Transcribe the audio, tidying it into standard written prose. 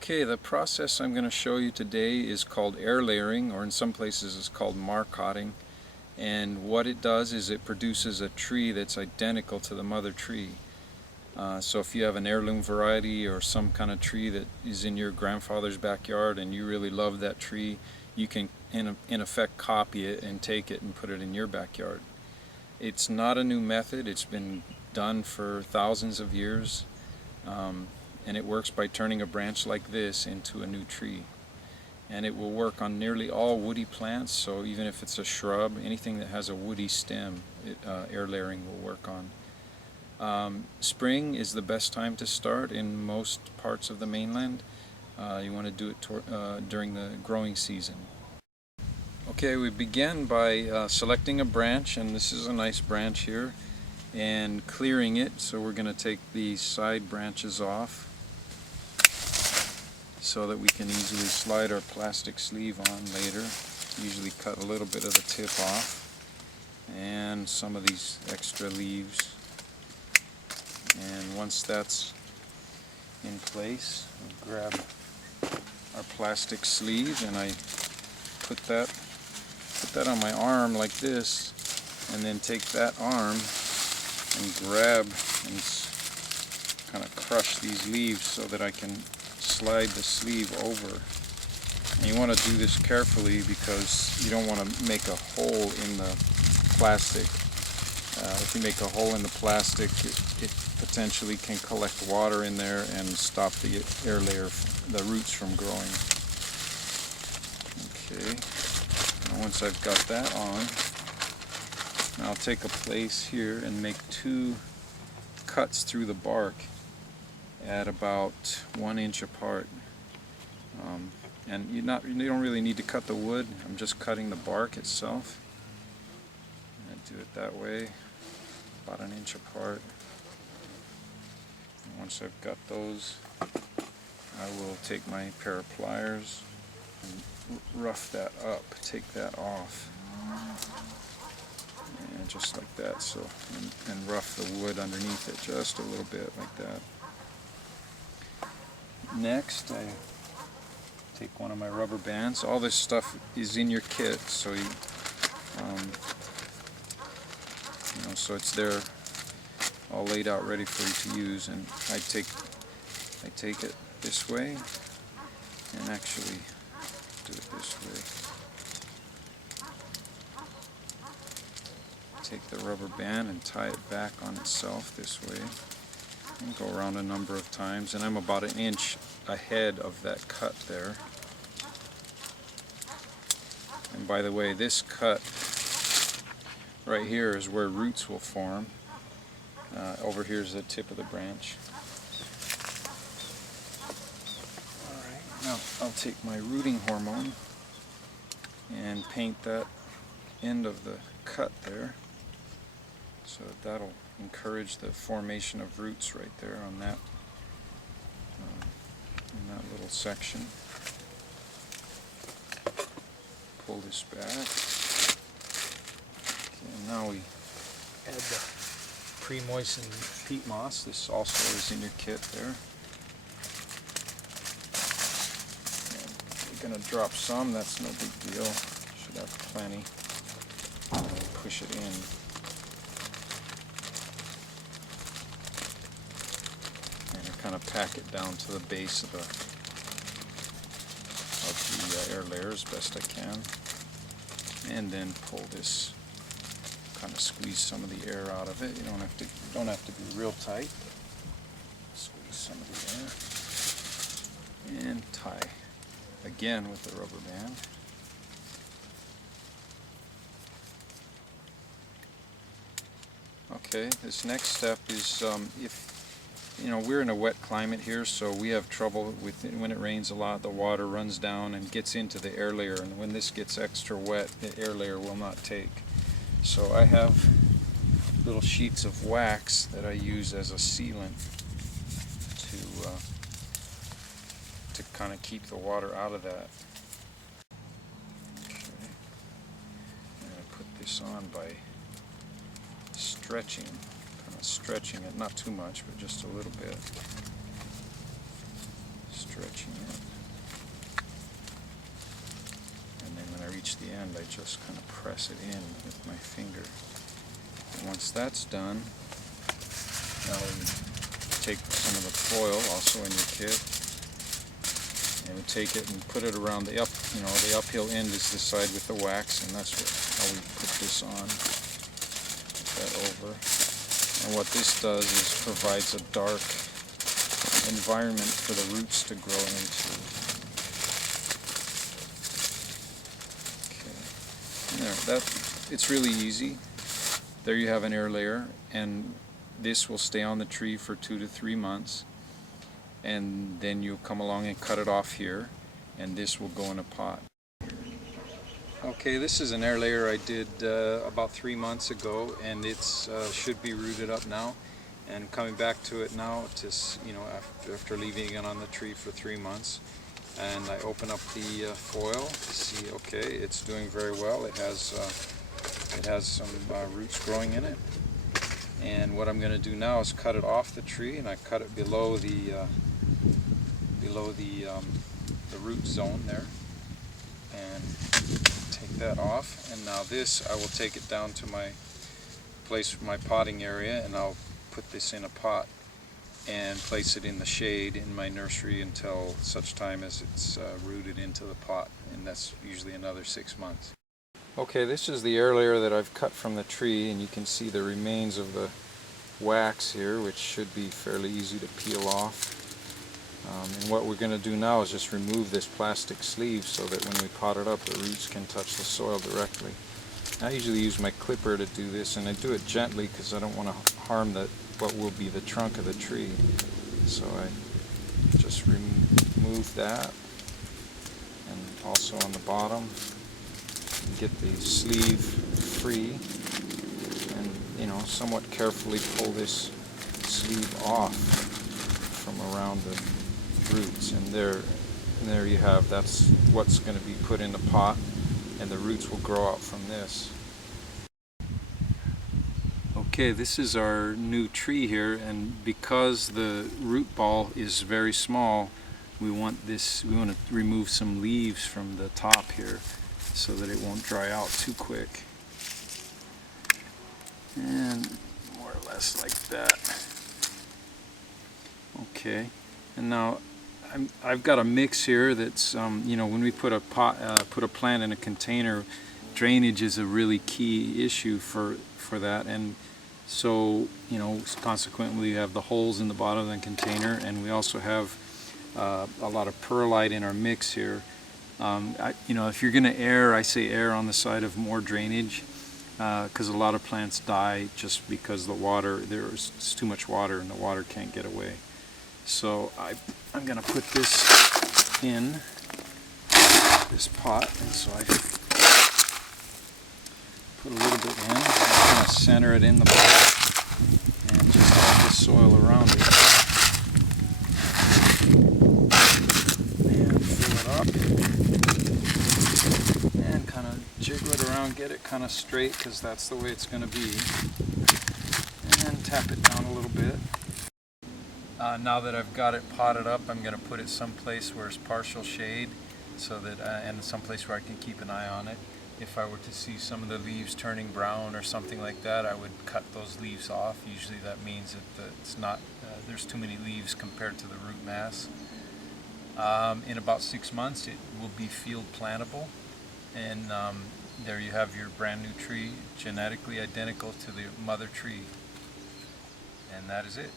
Okay, the process I'm going to show you today is called air layering, or in some places it's called marcotting. And what it does is it produces a tree that's identical to the mother tree. So if you have an heirloom variety or some kind of tree that is in your grandfather's backyard and you really love that tree, you can in effect copy it and take it and put it in your backyard. It's not a new method. It's been done for thousands of years. And it works by turning a branch like this into a new tree. And it will work on nearly all woody plants, so even if it's a shrub, anything that has a woody stem, air layering will work on. Spring is the best time to start in most parts of the mainland. You want to do it during the growing season. Okay, we begin by selecting a branch, and this is a nice branch here, and clearing it. So we're going to take these side branches off so that we can easily slide our plastic sleeve on later. Usually cut a little bit of the tip off and some of these extra leaves. And once that's in place, we grab our plastic sleeve and I put that on my arm like this, and then take that arm and grab and kind of crush these leaves so that I can slide the sleeve over. And you want to do this carefully because you don't want to make a hole in the plastic. If you make a hole in the plastic, it potentially can collect water in there and stop the air layer, the roots from growing. Okay, now once I've got that on, I'll take a place here and make two cuts through the bark at about 1 inch apart. And you don't really need to cut the wood. I'm just cutting the bark itself. And do it that way, about 1 inch apart. And once I've got those, I will take my pair of pliers and rough that up, take that off. And just like that, so, and rough the wood underneath it just a little bit like that. Next, I take one of my rubber bands. All this stuff is in your kit, so so it's there, all laid out, ready for you to use. And I take it this way, and actually do it this way. Take the rubber band and tie it back on itself this way. And go around a number of times, and I'm about 1 inch ahead of that cut there. And by the way, this cut right here is where roots will form. Over here is the tip of the branch. Alright, now I'll take my rooting hormone and paint that end of the cut there, so that'll encourage the formation of roots right there on that in that little section. Pull this back. Okay, and now we add the pre-moistened peat moss. This also is in your kit there. And we're going to drop some, that's no big deal. Should have plenty. And push it in. Kind of pack it down to the base of the air layer as best I can, and then pull this, kind of squeeze some of the air out of it. You don't have to be real tight. Squeeze some of the air, and tie again with the rubber band. Okay, this next step is we're in a wet climate here, so we have trouble with it. When it rains a lot, the water runs down and gets into the air layer, and when this gets extra wet, the air layer will not take. So I have little sheets of wax that I use as a sealant to kind of keep the water out of that. Okay. And I put this on by stretching it, not too much, but just a little bit. Stretch stretching it. And then when I reach the end, I just kind of press it in with my finger. And once that's done, now we take some of the foil also in your kit, and we take it and put it around the the uphill end is the side with the wax, and that's how we put this on. Put that over. And what this does is provides a dark environment for the roots to grow into. Okay. And there, it's really easy. There you have an air layer, and this will stay on the tree for 2 to 3 months, and then you'll come along and cut it off here, and this will go in a pot. Okay, this is an air layer I did about 3 months ago, and it's should be rooted up now. And coming back to it now, after leaving it on the tree for 3 months, and I open up the foil to see, okay, it's doing very well. It has some roots growing in it. And what I'm going to do now is cut it off the tree, and I cut it below the root zone there, and take that off. And now this, I will take it down to my place, my potting area, and I'll put this in a pot and place it in the shade in my nursery until such time as it's rooted into the pot, and that's usually another 6 months. Okay, this is the air layer that I've cut from the tree, and you can see the remains of the wax here, which should be fairly easy to peel off. And what we're going to do now is just remove this plastic sleeve so that when we pot it up, the roots can touch the soil directly. I usually use my clipper to do this, and I do it gently because I don't want to harm what will be the trunk of the tree. So I just remove that, and also on the bottom, get the sleeve free, and somewhat carefully pull this sleeve off from around the roots, and there you have, that's what's going to be put in the pot, and the roots will grow out from this. Okay, this is our new tree here, and because the root ball is very small, we want to remove some leaves from the top here so that it won't dry out too quick. And more or less like that. Okay, and now I've got a mix here that's when we put a plant in a container, drainage is a really key issue for that, and so consequently we have the holes in the bottom of the container, and we also have a lot of perlite in our mix here. If you're going to err, I say err on the side of more drainage, because a lot of plants die just because there's too much water and the water can't get away. So I'm going to put this in this pot, and so I put a little bit in, and kind of center it in the pot, and just add the soil around it, and fill it up, and kind of jiggle it around, get it kind of straight, because that's the way it's going to be, and then tap it down a little bit. Now that I've got it potted up, I'm going to put it someplace where it's partial shade, so that and someplace where I can keep an eye on it. If I were to see some of the leaves turning brown or something like that, I would cut those leaves off. Usually that means that it's not there's too many leaves compared to the root mass. In about 6 months, it will be field plantable, and there you have your brand new tree, genetically identical to the mother tree, and that is it.